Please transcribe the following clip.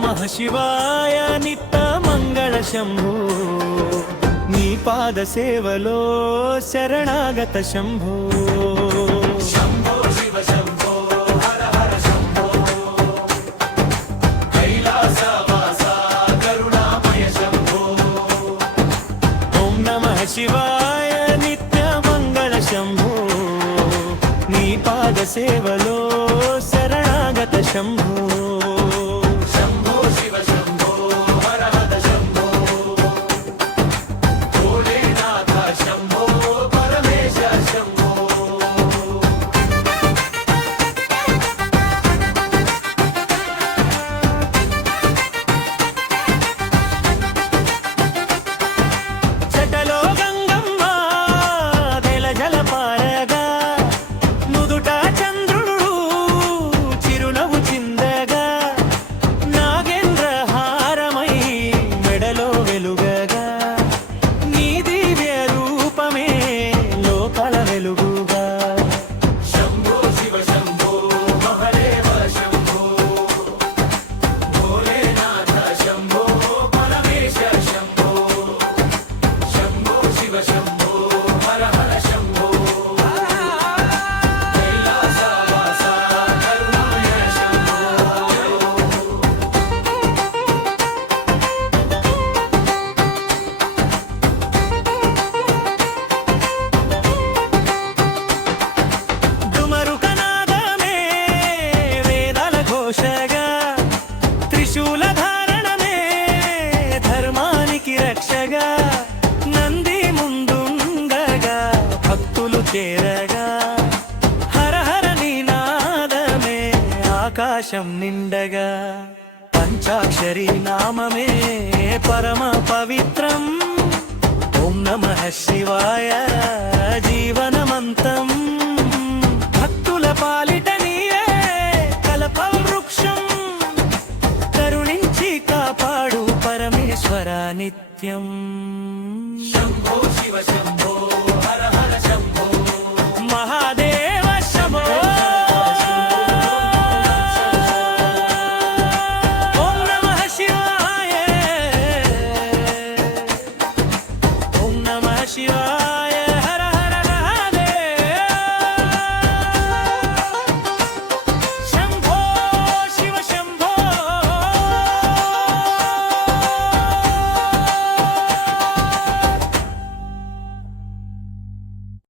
నమః శివాయ నిత్య మంగళ శంభో నీ పాద సేవలో శరణాగత శంభో శంభో శివ శంభో హర హర శంభో కైలాసవాస కరుణామయ శంభో ఓం నమః శివాయ నిత్య మంగళ శంభో నీ పాద సేవలో శరణాగత శంభో చేరగా హర హర నినాదమే ఆకాశం నిండగా పంచాక్షరి నామమే పరమ పవిత్రం ఓం నమః శివాయ జీవనమంతం భక్తుల పాలిట నీవే కల్ప వృక్షం కరుణించి కాపాడు పరమేశ్వర నిత్యం శంభో శివ శంభో